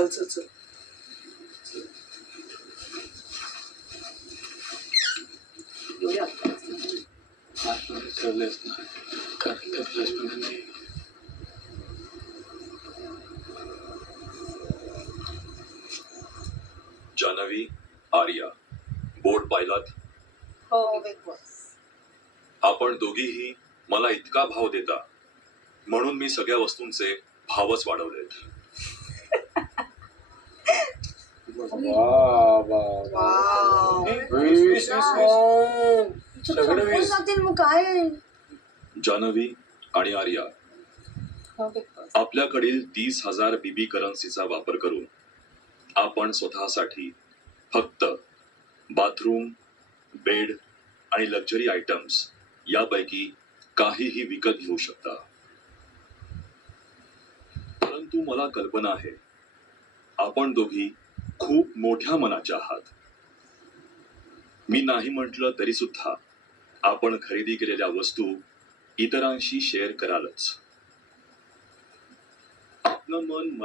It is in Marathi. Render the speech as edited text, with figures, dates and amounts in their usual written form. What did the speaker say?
चल चल चल. एवढी आता ठेवलेच नाही कारण त्या फ्लॅशमध्ये जान्हवी, आर्या, बोर्ड पाहिलात? हो बिग बॉस. आपण दोघीही मला इतका भाव देता म्हणून मी सगळ्या वस्तूंचे भावच वाढवलेत. मग काय. जान्हवी आणि आर्या, हो बिग बॉस. आपल्याकडील 30,000 बीबी करन्सीचा वापर करून आपण स्वतःसाठी फक्त बाथरूम, बेड आणि लक्झरी आयटम्स यापैकी काहीही विकत घेऊ शकता. परंतु मला कल्पना आहे आपण दोघी खूप मोठ्या मनाच्या आहात. मी नाही म्हटलं तरी सुद्धा आपण खरेदी केलेल्या वस्तू इतरांशी शेअर करालच. आपलं मन